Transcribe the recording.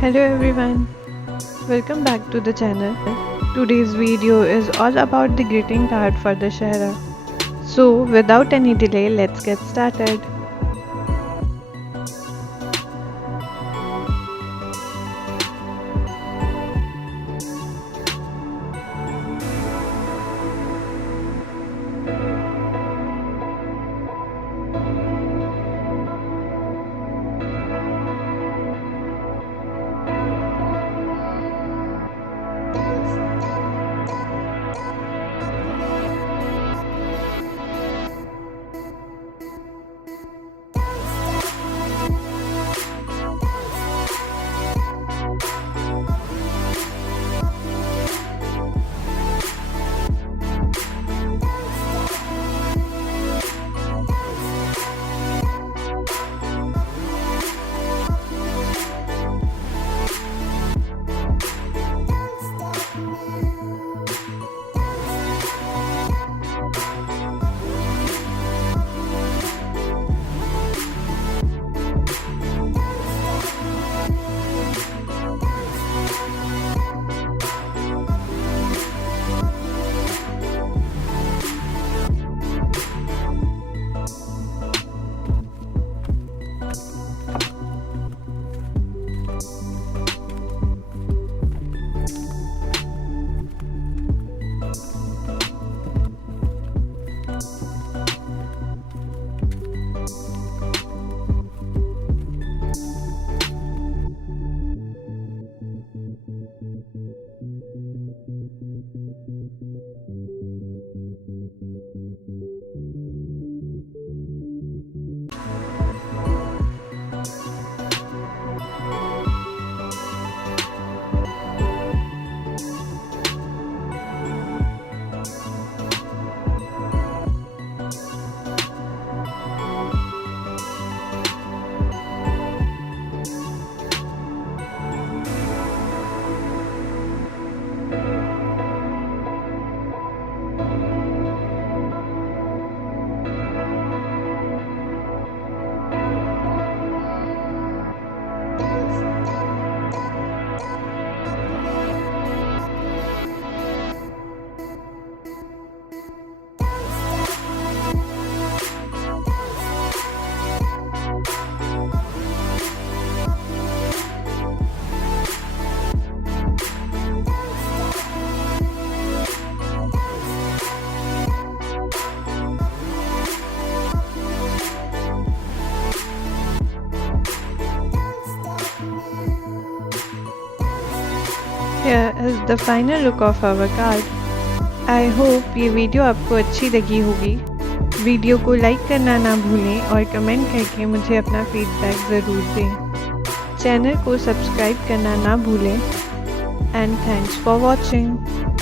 Hello everyone, welcome back to the channel. Today's video is all about the greeting card for the Dussehra. So without any delay, let's get started. Here is the final look of our card. I hope ये video आपको अच्छी लगी होगी। Video को like करना ना भूलें और कमेंट करके मुझे अपना फीडबैक ज़रूर दें। चैनल को सब्सक्राइब करना ना भूलें। And thanks for watching.